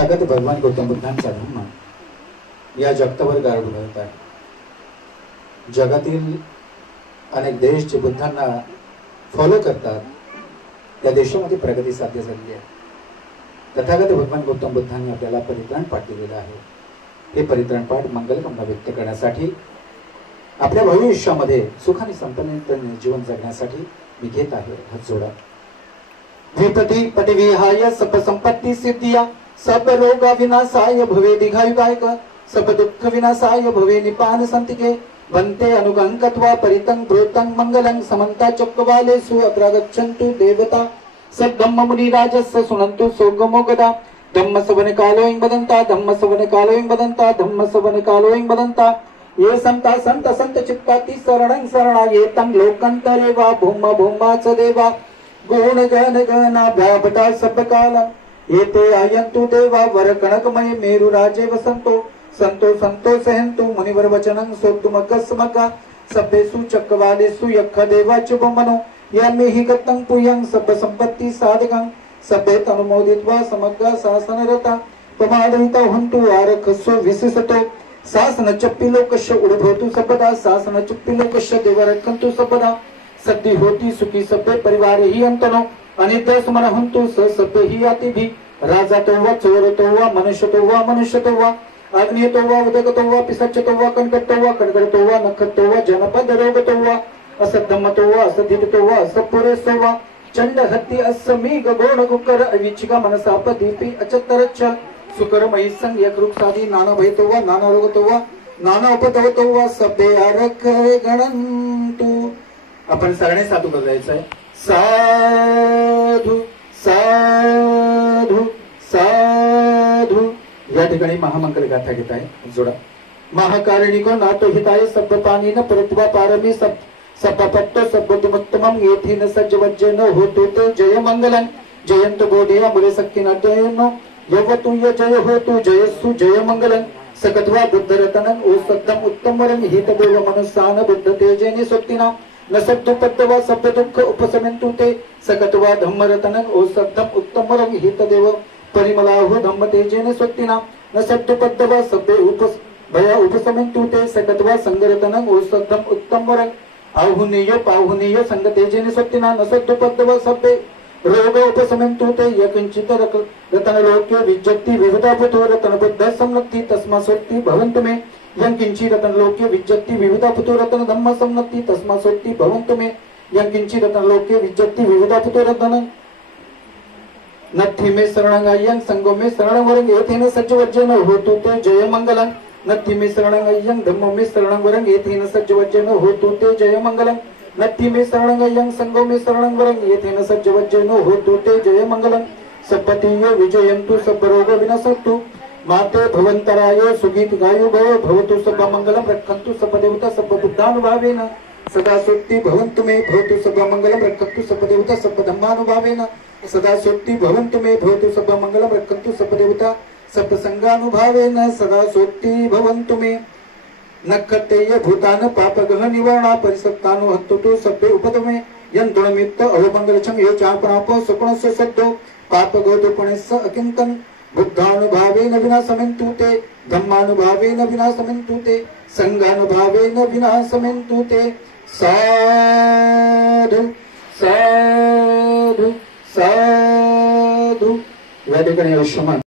जगत भगवान गौतम बुद्धांचा धम्म या जगतावर गारुड घालत आहे। जगातील अनेक देश जे बुद्धांना फॉलो करतात त्या देशामध्ये प्रगती साध्य झाली आहे। तथागत भगवान गौतम बुद्धांनी आपल्याला परित्राण पाठ दिलेला आहे। हे परित्राण पाठ मंगलकामना व्यक्त करण्यासाठी आपल्या भविष्यामध्ये सुखाने संपन्न जीवन जगण्यासाठी मी घेत आहे। हात जोडा। विपदी पदविहाय सब संपत्ति सिद्धिया सब रोग विनाशाय भवे दीर्घायुगायक सब दुख विनाशाय भवे निपान संतिके वंते अनुगंकत्वा परितं ब्रूतं मंगलं समन्ता चक्रवालेषु अत्र गच्छन्तु देवता सब धम्म मुनि राजस्य सुनन्तु सोगमो गदा धम्म सवन कालों बदंता धम्म सवन कालों बदंता धम्म सवन कालों बदंता ये संता संत संत चित्ताति शरणं शरणायेतं लोकंतरे वा भूम भूमाच देवा गुण गण गणा व्यापटा सब काल येते आयंतु देवा वर कणकमय मेरु राजे वसंतो संतो संतो सहंतु मुनिवर वचनं सोत्तुमकस्मका सभ्येषु चक्रवालेषु यक्ष देवा चुभ मनो यन्मेहि गतं पुयं सब संपत्ति साधकं सभ्ये तनुमोदित्वा समग्र शासनरता प्रमादिता हुंतु आरक्षसो विशिष्टतो शासन चप्पिलोकस्य उद्भवतु सबदा शासन चप्पिलोकस्य देवरक्षन्तु सबदा सद्दी होती सुखी सभ्य परिवार ही अंतनो अनिद्य सुमन हुंतु स सभ्य ही आती भी राजा तो वा चोर तो वा मनुष्य तो वा अग्नि तो वा उदक तो वा पिशाच तो वा कणकट तो वा कणकट तो वा नख तो वा जनपद रोग तो वा असद्धम तो वा असधित तो वा असपुरे तो वा चंड हत्ती असमी गगोण कुकर अविचिका मनसाप दीपी अचतरच्छ सुकर महिसंग यकृक्षादी नाना भय तो वा नाना रोग तो वा नाना उपद्रव तो वा सभ्य आरक गणंतु। आपण सगळे साधू करायचं आहे। साधू साधू साधू या ठिकाणी महामंगल गाथा घेत आहे। जोडा। महाकारणिको नातो हिताय सब पाणी न परत्वा पारमी सब सपपत्तो सब दुमत्तमं येथीन सज्जवज्जन होतो ते जय मंगलं जयंत बोधिया मुले सक्की नाट्यनो यवतु य जय होतु जयसु जय मंगलं सकत्वा बुद्ध रतनं ओ सद्दम उत्तम वरं हित बोल मनुसान बुद्ध तेजेने सोत्तिना न सद्दु पद्दवा सब दुःख उपशमन्तु ते सकत्वा धम्म रतनं ओ सद्दम उत्तम वरं हित देव परिमलाहो धम्म तेजेने सोत्तिना न सद्दु पद्दवा सब भय उपशमन्तु ते सकत्वा संगरतनं ओ सद्दम उत्तम वरं आहुनीय पाहुनीय संग तेजेने सोत्तिना न सद्दु पद्दवा सब रोग उपशमन्तु ते यकिंचित रतन लोके विज्जति विविधापुतो रतन बुद्ध सम्नक्ति तस्मा सोत्ति भवन्तु मे यंकिंची रतन लोके विज्जति विविधापुतो रतन धम्म सम्नक्ति तस्मा सोत्ति भवन्तु मे यंकिंची रतन लोके विज्जति विविधापुतो रतन नत्थि मे शरणंगायं संगो मे शरणवरं येथेन सज्जवज्जन होतु ते जय मंगलं नत्थि मे शरणंगायं धम्मो मे शरणवरं येथेन सज्जवज्जन होतु ते जय मंगलं नत्थि मे शरणंगायं संगो मे शरणवरं येथेन सज्जवज्जन होतु ते जय मंगलं सपतियो विजयन्तु सब रोग विनशन्तु माते भवन्तराय सुखित गायु भव भवतु सब मंगलम रक्षन्तु सब देवता सब बुद्धानुभावेन सदा सोत्ति भवन्तु मे भवतु सब मंगलम रक्षन्तु सब देवता सब धम्मानुभावेन सदा सोत्ति भवन्तु मे भवतु सब मंगलम रक्षन्तु सब देवता सब संगानुभावेन सदा सोत्ति भवन्तु मे नखतेय भूतान पापगह निवारणा परिसक्तानु हत्तु तो सभ्य उपदमे यंतुणमित्त अवमंगलचम यो चापणापो सुपणस्य सद्दो पापगोदुपणस्य अकिंतन बुद्धानुभावेन विनाशमेन्तु ते धम्मानुभावेन विनाशमेन्तु ते संगानुभावेन विनाशमेन्तु ते साधु साधु साधु। या ठिकाणी